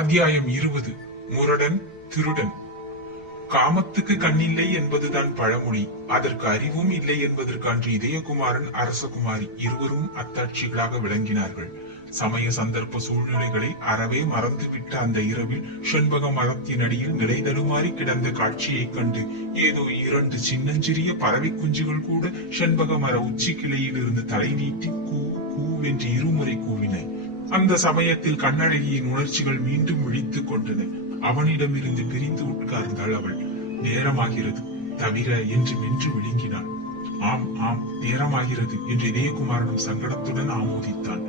அத்தியாயம் 20. முரடன் திருடன். காமத்துக்கு கண்ணில்லை என்பதுதான் பழமொழி. அதற்கு அறிவும் இல்லை என்பதற்கான்று இதயகுமாரன் அரசகுமாரி இருவரும் அத்தாட்சிகளாக விளங்கினார்கள். சமய சந்தர்ப்ப சூழ்நிலைகளை அறவே மறந்துவிட்ட அந்த இரவில் செண்பக மரத்தின் அடியில் நிலை தடுமாறி கிடந்த காட்சியைக் கண்டு ஏதோ 2 சின்னஞ்சிறிய பறவை குஞ்சுகள் கூட செண்பக மர உச்சி கிளையில் இருந்து தலை நீட்டி கூ கூவென்று இருமுறை கூவின. அந்த சமயத்தில் கண்ணழகியின் உணர்ச்சிகள் மீண்டும் விழித்துக் கொண்டன. அவனிடமிருந்து பிரிந்து உட்கார்ந்தாள் அவள். நேரமாகிறது தவிர என்று மென்று விழுங்கினாள். ஆம் ஆம், நேரமாகிறது என்று இதயகுமாரனும் சங்கடத்துடன் ஆமோதித்தான்.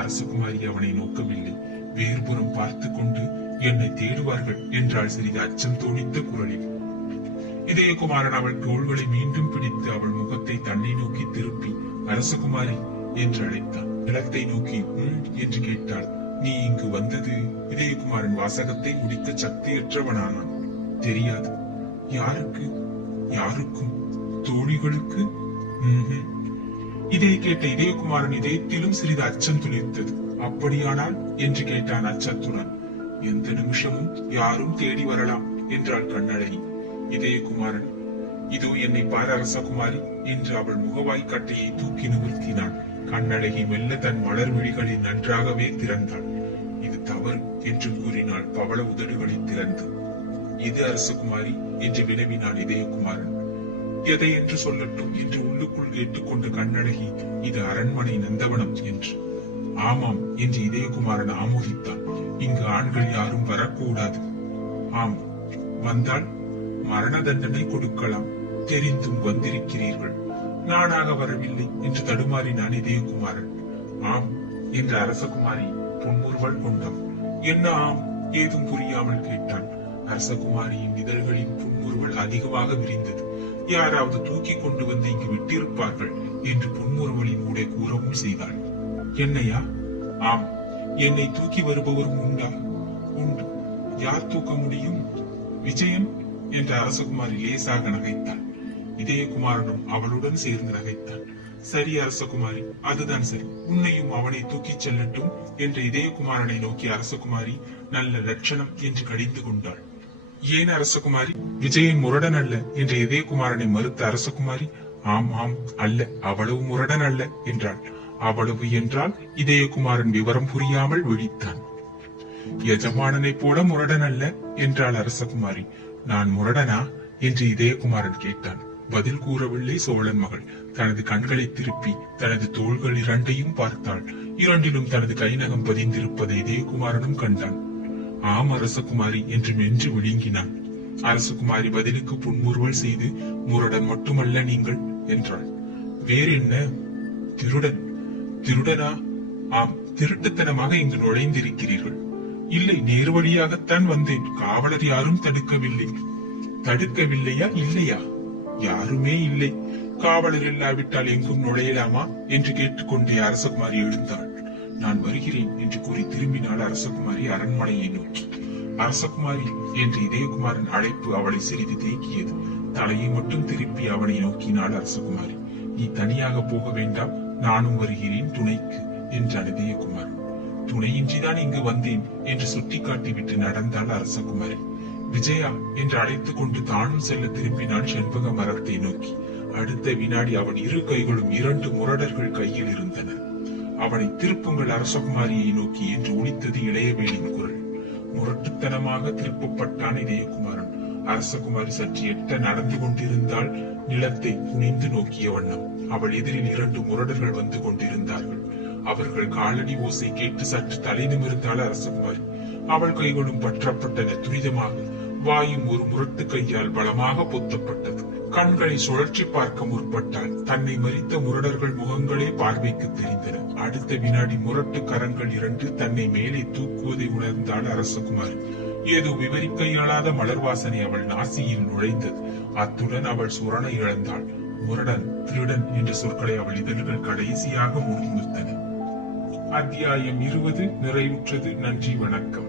அரசகுமாரி அவனை நோக்கவில்லை. வேறுபுறம் பார்த்து கொண்டு என்னை தேடுவார்கள் என்றாள் சிறிது அச்சம் தோணித்த குரலில். இதயகுமாரன் அவள் தோள்களை மீண்டும் பிடித்து அவள் முகத்தை தன்னை நோக்கி திருப்பி அரசகுமாரி என்று அழைத்தான். நிலத்தை நோக்கி என்று கேட்டாள். நீ இங்கு வந்தது? இதயகுமாரன் வாசகத்தை முடிக்க சக்தியற்றவனானான். தெரியாது. யாருக்கு? யாருக்கும்? தோழிகளுக்கு? இதை கேட்ட இதயகுமாரன் இதயத்திலும் சிறிது அச்சம் துளிர்த்தது. அப்படியானால் என்று கேட்டான் அச்சத்துடன். எந்த நிமிஷமும் யாரும் தேடி வரலாம் என்றாள் கண்ணழகி. இதயகுமாரன், இதோ என்னை பார் அரசகுமாரி என்று அவள் முகவாய் கட்டையை தூக்கி நிமிர்த்தினாள். கண்ணழகி மெல்ல தன் மலர் விழிகளில் நன்றாகவே திறந்தாள். இது தவறு என்று கூறினாள் பவள உதடுகளை திறந்து. இது அரசகுமாரி என்று வினவினாள் இதயகுமாரன். எதை என்று சொல்லட்டும் என்று உள்ளுக்குள் கேட்டுக்கொண்ட கண்ணழகி, இது அரண்மனை நந்தவனம் என்று. ஆமாம் என்று இதயகுமாரன் ஆமோதித்தான். இங்கு ஆண்கள் யாரும் வரக்கூடாது. ஆம், வந்தால் மரண தண்டனை கொடுக்கலாம். தெரிந்தும் வந்திருக்கிறீர்கள். நானாக வரவில்லை என்று தடுமாறினான் இதயகுமாரன். ஆம் என்ற அரசகுமாரி புன்முறுவல் கொண்டான். என்ன ஆம்? ஏதும் புரியாமல் கேட்டான். அரசகுமாரியின் இதழ்களின் புன்முறுவல் அதிகமாக விரிந்தது. யாராவது தூக்கி கொண்டு வந்து இங்கு விட்டிருப்பார்கள் என்று புன்முறுவலின் ஊடே கூறவும் செய்தாள். என்னையா? ஆம், என்னை தூக்கி வருபவரும் உண்டா? உண்டு. யார் தூக்க முடியும்? விஜயன் என்ற அரசகுமாரி லேசாக நகைத்தாள். இதயகுமாரனும் அவளுடன் சேர்ந்து நகைத்தான். சரி அரசகுமாரி, அதுதான் சரி. உன்னையும் அவனை தூக்கிச் செல்லட்டும் என்ற இதயகுமாரனை நோக்கி அரசகுமாரி நல்ல லட்சணம் என்று கடிந்து கொண்டாள். ஏன் அரசகுமாரி? விஜயன் முரடன் அல்ல என்ற இதயகுமாரனை மறுத்த அரசகுமாரி, ஆம் ஆம், அல்ல, அவ்வளவு முரடன் அல்ல என்றாள். அவ்வளவு என்றால் இதயகுமாரன் விவரம் புரியாமல் விழித்தான். எஜமானனை போல முரடன் அல்ல என்றாள் அரசகுமாரி. நான் முரடனா என்று இதயகுமாரன் கேட்டான். பதில் கூறவில்லை சோழன் மகள். தனது கண்களை திருப்பி தனது தோள்கள் இரண்டையும் பார்த்தாள். இரண்டிலும் தனது கைநகம் பதிந்திருப்பதை இதயகுமாரனும் கண்டான். ஆம் அரசகுமாரி என்று மென்று விழுங்கினான். அரசகுமாரி பதிலுக்கு புன்முறுவல் செய்து, முரடன் மட்டுமல்ல நீங்கள் என்றாள். வேறென்ன? திருடன். திருடனா? ஆம், திருட்டுத்தனமாக இங்கு நுழைந்திருக்கிறீர்கள். இல்லை, நேர் வழியாகத்தான் வந்தேன். காவலர் யாரும் தடுக்கவில்லை. தடுக்கவில்லையா? இல்லையா? யாருமே இல்லை. காவலர் இல்லாவிட்டால் எங்கும் நுழையலாமா என்று கேட்டுக்கொண்டே அரசகுமாரி எழுந்தாள். நான் வருகிறேன் என்று கூறி திரும்பினாள் அரசகுமாரி அரண்மனையை நோக்கி. அரசகுமாரி என்று இதயகுமாரன் அழைப்பு அவளை சிறிது தேக்கியது. தலையை மட்டும் திருப்பி அவனை நோக்கினாள் அரசகுமாரி. நீ தனியாக போக வேண்டாம், நானும் வருகிறேன் துணைக்கு என்றான் இதயகுமாரன். துணையின்றிதான் இங்கு வந்தேன் என்று சுட்டிக்காட்டிவிட்டு நடந்தாள் அரசகுமாரி. விஜயா என்று அழைத்துக் கொண்டு தானும் செல்ல திரும்பினான் செண்பக மரத்தை நோக்கி. அடுத்த வினாடி அவன் இரு கைகளும் 2 முரடர்கள் கையில் இருந்தன. அவனை திருப்புங்கள் அரசகுமாரியை நோக்கி என்று ஒலித்தது இளையவேலின் குரல். முரட்டுத்தனமாக திருப்பப்பட்டான் இதயகுமாரன். அரசகுமாரி சற்று எட்ட நடந்து கொண்டிருந்தால் நிலத்தை குனிந்து நோக்கிய வண்ணம். அவள் எதிரில் 2 முரடர்கள் வந்து கொண்டிருந்தார்கள். அவர்கள் காலடி ஓசை கேட்டு சற்று தலை நிமிர்ந்தாள் அரசகுமாரி. அவள் கைகளும் பற்றப்பட்டன துரிதமாக. வாயும் ஒரு முரட்டு கையால் பலமாக பொத்தப்பட்டது. கண்களை சுழற்சி பார்க்க முற்பட்டால் தன்னை மறித்த முரடர்கள் முகங்களே பார்வைக்கு தெரிந்தன. அடுத்த வினாடி முரட்டு கரங்கள் 2 தன்னை மேலே தூக்குவதை உணர்ந்தாள் அரசகுமாரி. ஏதோ விவரிக்க இயலாத மலர் வாசனை அவள் நாசியில் நுழைந்தது. அத்துடன் அவள் சுரணை இழந்தாள். முரடன், திருடன் என்ற சொற்களை அவள் இதழ்கள் கடைசியாக முன்னிறுத்தன. அத்தியாயம் 20 நிறைவுற்றது. நன்றி, வணக்கம்.